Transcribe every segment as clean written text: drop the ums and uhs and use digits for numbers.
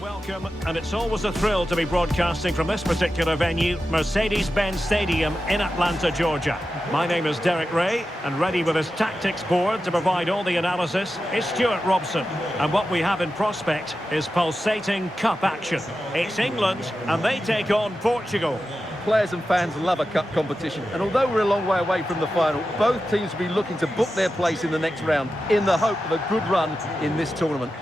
warm welcome, and it's always a thrill to be broadcasting from this particular venue, Mercedes-Benz Stadium in Atlanta, Georgia. My name is Derek Ray, and ready with his tactics board to provide all the analysis is Stuart Robson. And what we have in prospect is pulsating cup action. It's England, and they take on Portugal. Players and fans love a cup competition, and although we're a long way away from the final, both teams will be looking to book their place in the next round in the hope of a good run in this tournament.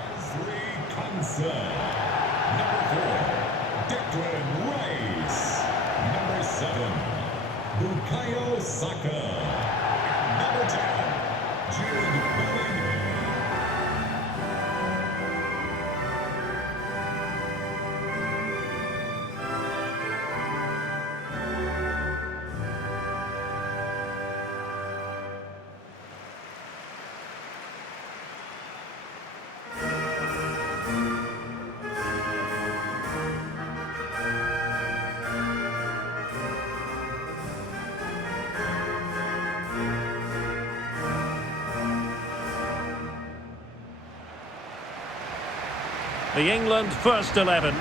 The England first 11.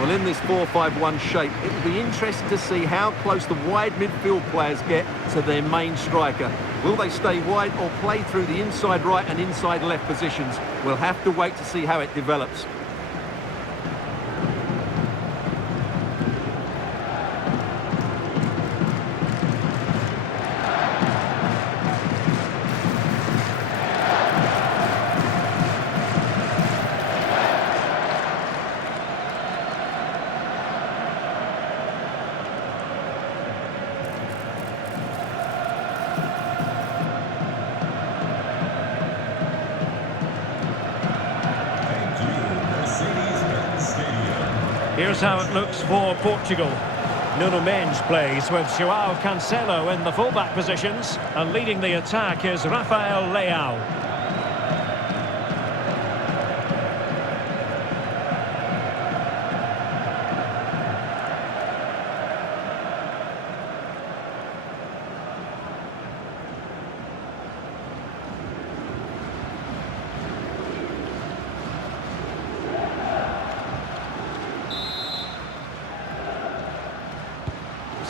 Well, in this 4-5-1 shape, it will be interesting to see how close the wide midfield players get to their main striker. Will they stay wide or play through the inside right and inside left positions? We'll have to wait to see how it develops. Here's how it looks for Portugal. Nuno Mendes plays with João Cancelo in the fullback positions, and leading the attack is Rafael Leao.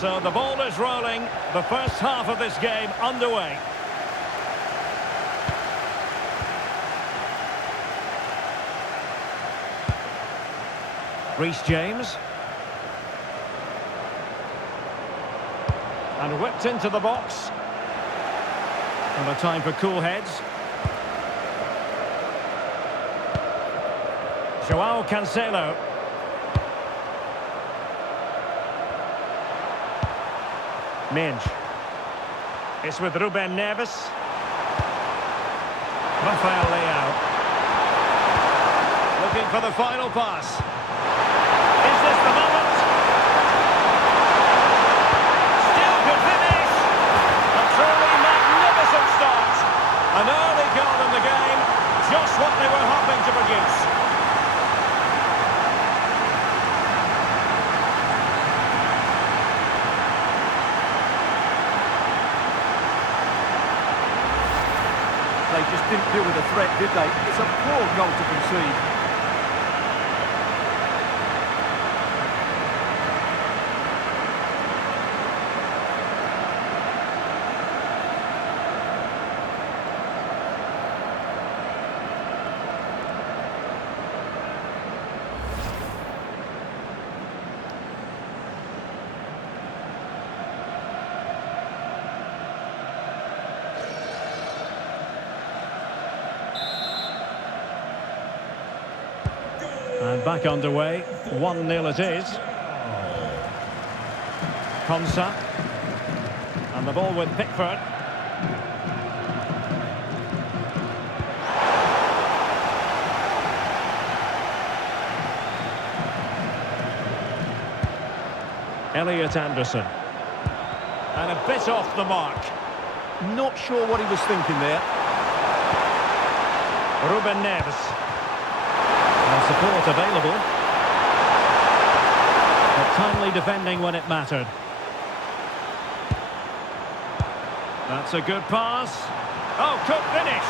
So the ball is rolling, the first half of this game underway. Reece James. And whipped into the box. And a time for cool heads. João Cancelo. Mendes. It's with Ruben Neves. Rafael Leao. Looking for the final pass. Is this the moment? Still could finish. A truly magnificent start. An early goal in the game. Just what they were hoping to produce. They just didn't deal with the threat, did they? It's a poor goal to concede. And back underway, 1-0 it is. Konsa. And the ball with Pickford. Elliot Anderson. And a bit off the mark. Not sure what he was thinking there. Ruben Neves. And support available. But timely defending when it mattered. That's a good pass. Oh, could finish.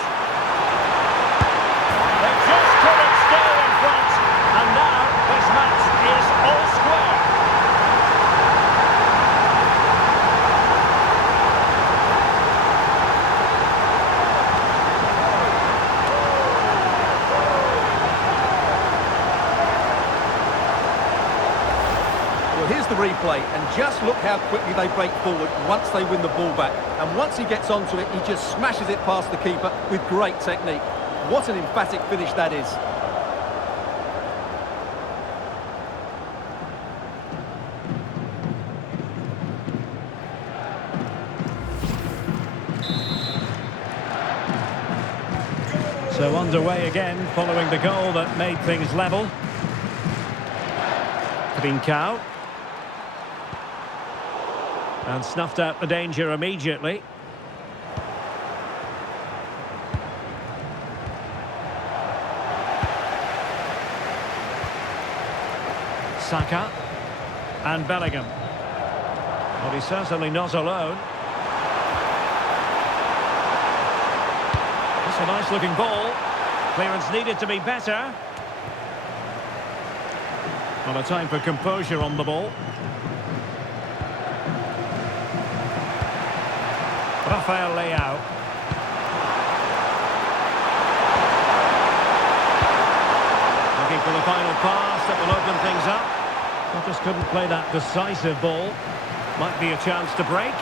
They just couldn't stay in front. And the replay, and just look how quickly they break forward once they win the ball back. And once he gets onto it, he just smashes it past the keeper with great technique. What an emphatic finish that is. So underway again, following the goal that made things level. Trincao. And snuffed out the danger immediately. Saka. And Bellingham. Well, he's certainly not alone. It's a nice-looking ball. Clearance needed to be better. Well, a time for composure on the ball. Rafael Leao. Looking for the final pass that will open things up. But just couldn't play that decisive ball. Might be a chance to break.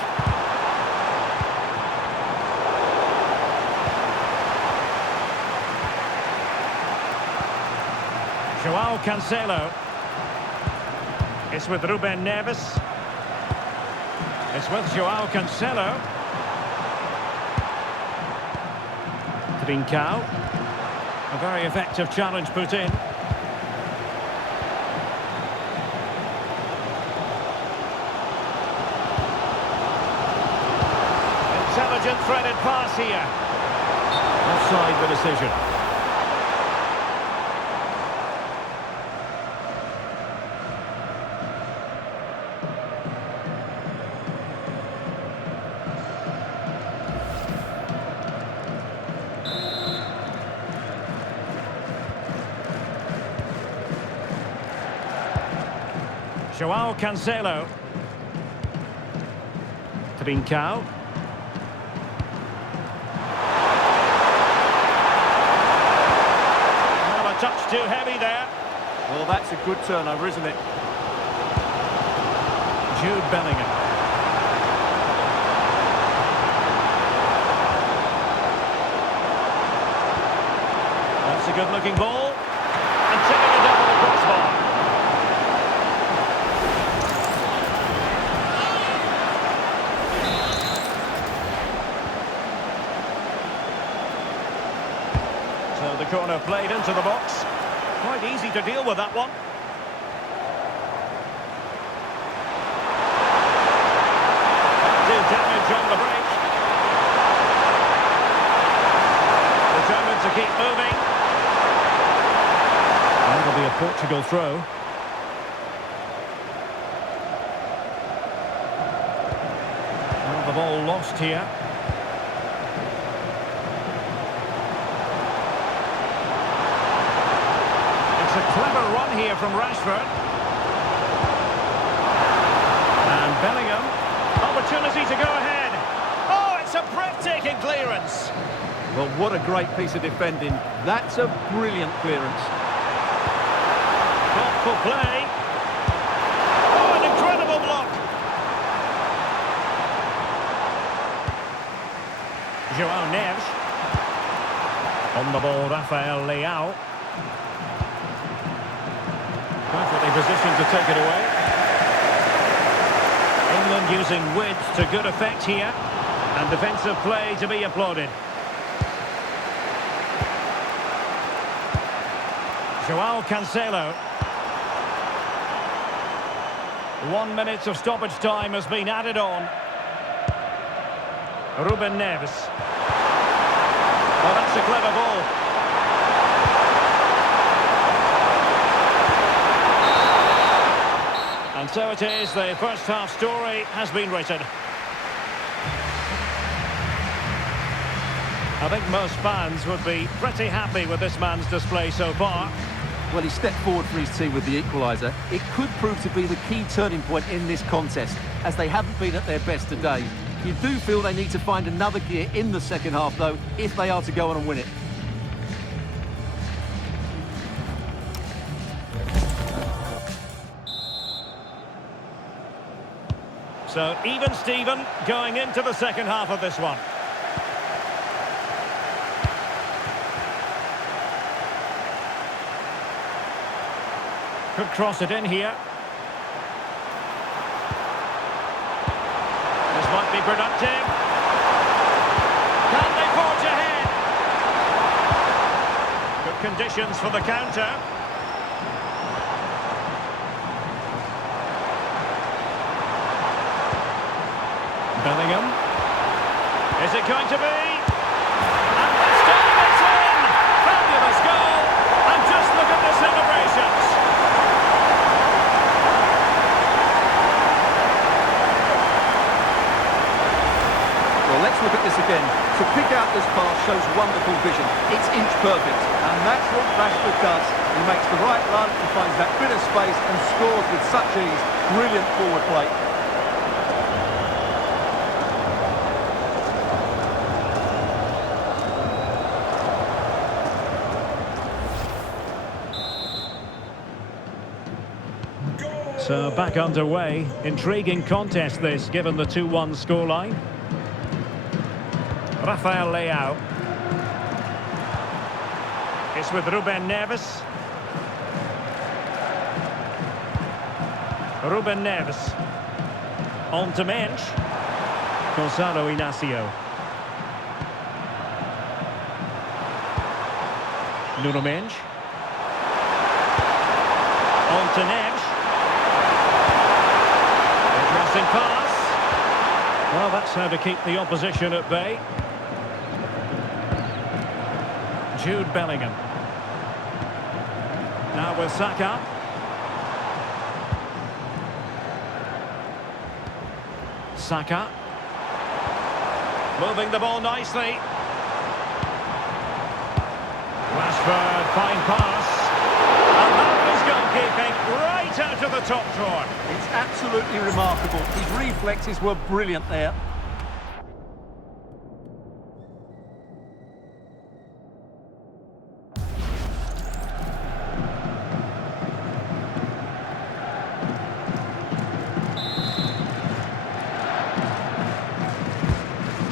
Joao Cancelo. It's with Ruben Neves. It's with Joao Cancelo. Trincao. A very effective challenge put in. Intelligent threaded pass here. Offside the decision. Joao Cancelo. Trincao. Well, a touch too heavy there. Well, that's a good turnover, isn't it? Jude Bellingham. That's a good-looking ball. And tipping it over the crossbar. So the corner played into the box. Quite easy to deal with that one. Did damage on the break. Determined to keep moving. That'll be a Portugal throw. Well, the ball lost here. It's a clever run here from Rashford. And Bellingham. Opportunity to go ahead. Oh, it's a breathtaking clearance. Well, what a great piece of defending. That's a brilliant clearance. Thoughtful play. Oh, an incredible block. Joao Neves. On the ball, Rafael Leao. Perfectly positioned to take it away. England using width to good effect here. And defensive play to be applauded. Joao Cancelo. 1 minute of stoppage time has been added on. Ruben Neves. Oh, that's a clever ball. And so it is, the first half story has been written. I think most fans would be pretty happy with this man's display so far. Well, he stepped forward for his team with the equaliser. It could prove to be the key turning point in this contest, as they haven't been at their best today. You do feel they need to find another gear in the second half, though, if they are to go on and win it. So even Steven going into the second half of this one. Could cross it in here. This might be productive. Can they forge ahead? Good conditions for the counter. Bellingham. Is it going to be? And this time it's in! Fabulous goal! And just look at the celebrations! Well, let's look at this again. To pick out this pass shows wonderful vision. It's inch perfect. And that's what Rashford does. He makes the right run, he finds that bit of space and scores with such ease. Brilliant forward play. So back underway. Intriguing contest this, given the 2-1 scoreline. Rafael Leao. It's with Ruben Neves. Ruben Neves. On to Mensch. Gonzalo Inacio. Nuno Mensch. On to Neves. Interesting pass. Well, that's how to keep the opposition at bay. Jude Bellingham. Now with Saka. Saka. Moving the ball nicely. Rashford, fine pass. And that was goalkeeping right out of the top drawer. It's absolutely remarkable. His reflexes were brilliant there.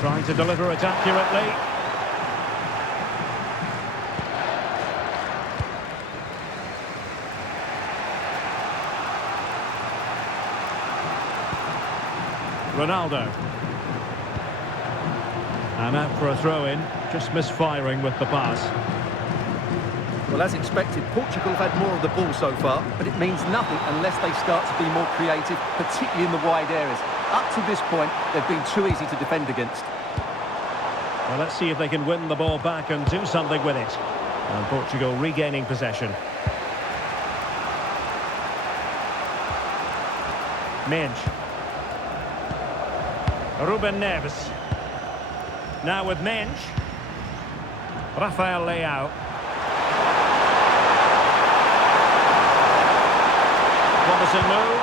Trying to deliver it accurately. Ronaldo. And out for a throw-in, just misfiring with the pass. Well, as expected, Portugal have had more of the ball so far, but it means nothing unless they start to be more creative, particularly in the wide areas. Up to this point, they've been too easy to defend against. Well, let's see if they can win the ball back and do something with it. And Portugal regaining possession. Mensch. Ruben Neves. Now with Mensch. Rafael Leao. Promising move.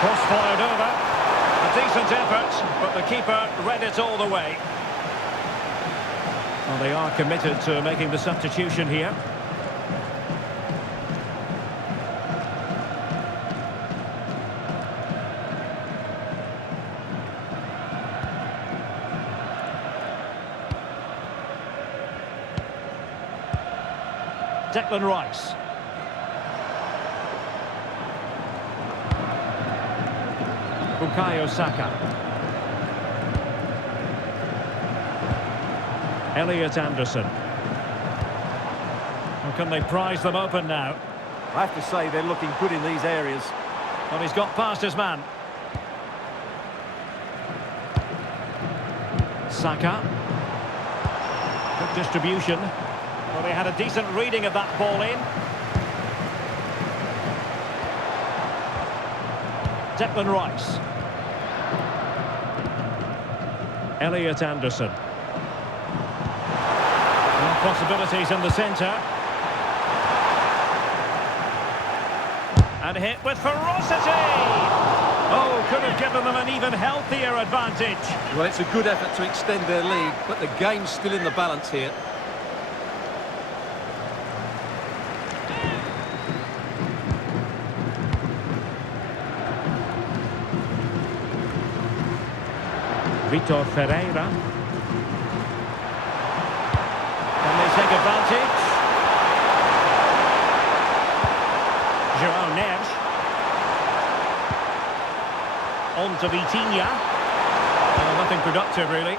Cross fired over. A decent effort, but the keeper read it all the way. Well, they are committed to making the substitution here. Declan Rice. Bukayo Saka. Elliot Anderson. Or can they prize them open now? I have to say they're looking good in these areas. Well, he's got past his man. Saka. Good distribution. Well, they had a decent reading of that ball in. Declan Rice. Elliot Anderson. And possibilities in the centre. And hit with ferocity! Oh, could have given them an even healthier advantage. Well, it's a good effort to extend their lead, but the game's still in the balance here. Vitor Ferreira. Can they take advantage? João Neves. On to Vitinha. Nothing productive, really.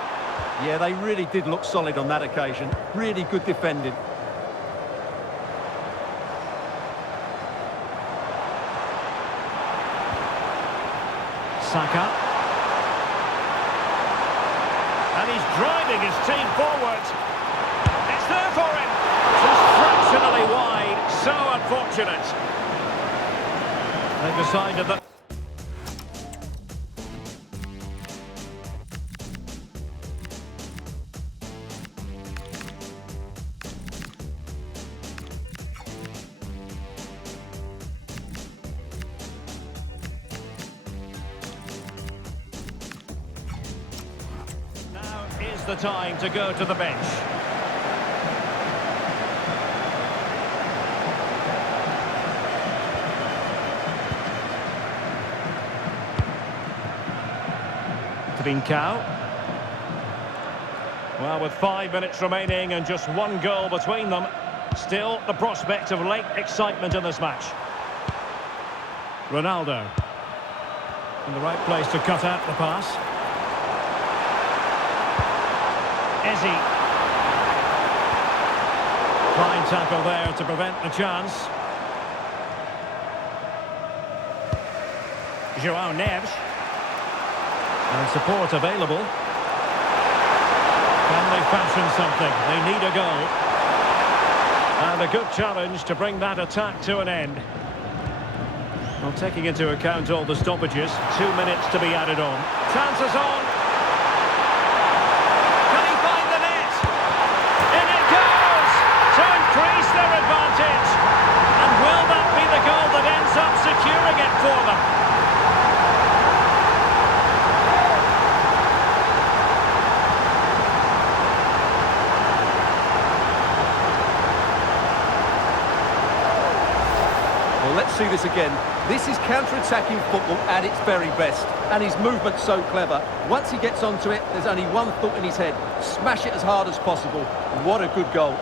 Yeah, they really did look solid on that occasion. Really good defending. Saka. And he's driving his team forward. It's there for him. Just fractionally wide. So unfortunate. They decided that... Is the time to go to the bench. Trincao. Well, with 5 minutes remaining and just one goal between them, still the prospect of late excitement in this match. Ronaldo. In the right place to cut out the pass. Ezzy. Fine tackle there to prevent the chance. João Neves. And support available. Can they fashion something? They need a goal. And a good challenge to bring that attack to an end. Well, taking into account all the stoppages, 2 minutes to be added on. Chances on. Increase their advantage, and will that be the goal that ends up securing it for them? Well, let's see this again. This is counter-attacking football at its very best, and his movement's so clever. Once he gets onto it, there's only one thought in his head: smash it as hard as possible. What a good goal.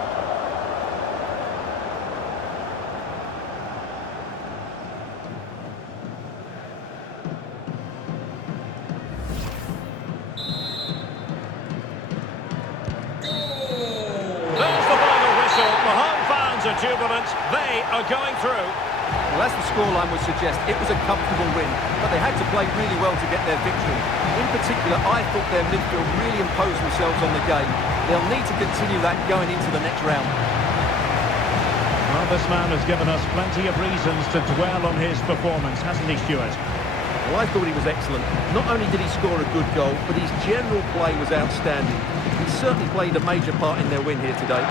Jubilant, they are going through. Well, as the scoreline would suggest, it was a comfortable win, but they had to play really well to get their victory. In particular, I thought their midfield really imposed themselves on the game. They'll need to continue that going into the next round. Well, this man has given us plenty of reasons to dwell on his performance, hasn't he, Stuart? Well, I thought he was excellent. Not only did he score a good goal, but his general play was outstanding. He certainly played a major part in their win here today.